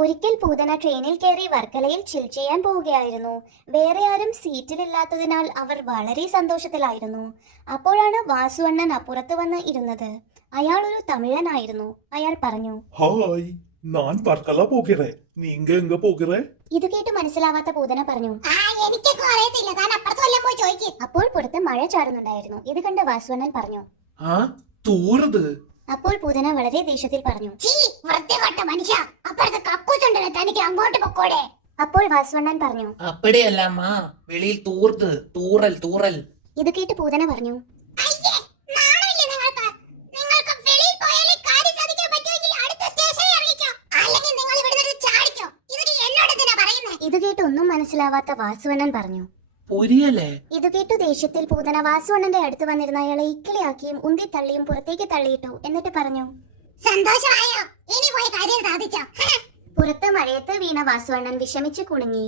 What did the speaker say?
ഒരിക്കൽ പൂതന ട്രെയിനിൽ കയറി വർക്കലയിൽ ചിൽ ചെയ്യാൻ പോവുകയായിരുന്നു. വേറെ ആരും സീറ്റിലില്ലാത്തതിനാൽ അവർ വളരെ സന്തോഷത്തിലായിരുന്നു. അപ്പോഴാണ് വാസുവണ്ണൻ അപ്പുറത്ത് വന്ന് ഇരുന്നത്. അയാൾ ഒരു തമിഴനായിരുന്നു. അയാൾ പറഞ്ഞു, ஹாய், நான் വർക്കല போகிறேன். நீங்க எங்க போகிற? ഇത് കേട്ട് മനസ്സിലാവാത്ത പൂതന പറഞ്ഞു, അപ്പോൾ പുറത്ത് മഴ ചാറുന്നുണ്ടായിരുന്നു. ഇത് കണ്ട് വാസുവണ്ണൻ പറഞ്ഞു. ആ തൂറത്. അപ്പോൾ പൂതന വളരെ ദേഷ്യത്തിൽ പറഞ്ഞു, അപ്പോൾ വാസുവണ്ണൻ പറഞ്ഞു. அப்படியல்லம்மா, வெளியில் தூர்து, தூறல் தூறல். ഇത് കേട്ട് പൂതന പറഞ്ഞു, ഇത് കേട്ട് ഒന്നും മനസ്സിലാവാത്ത വാസുവണ്ണൻ പറഞ്ഞു. புரியல. ഇത് കേട്ടു ദേഷ്യത്തിൽ പൂതന വാസുവണ്ണന്റെ അടുത്ത് വന്നിരുന്ന അയാളെ ഇക്കിളിയാക്കിയും ഉന്തി തള്ളിയും പുറത്തേക്ക് തള്ളിയിട്ടു. എന്നിട്ട് പറഞ്ഞു, സന്തോഷമായോ? ഇനി പോയി കാര്യം സാധിച്ചോ? പുറത്ത് മഴയത്ത് വീണ വാസുവണ്ണൻ വിഷമിച്ചു കുണുങ്ങി.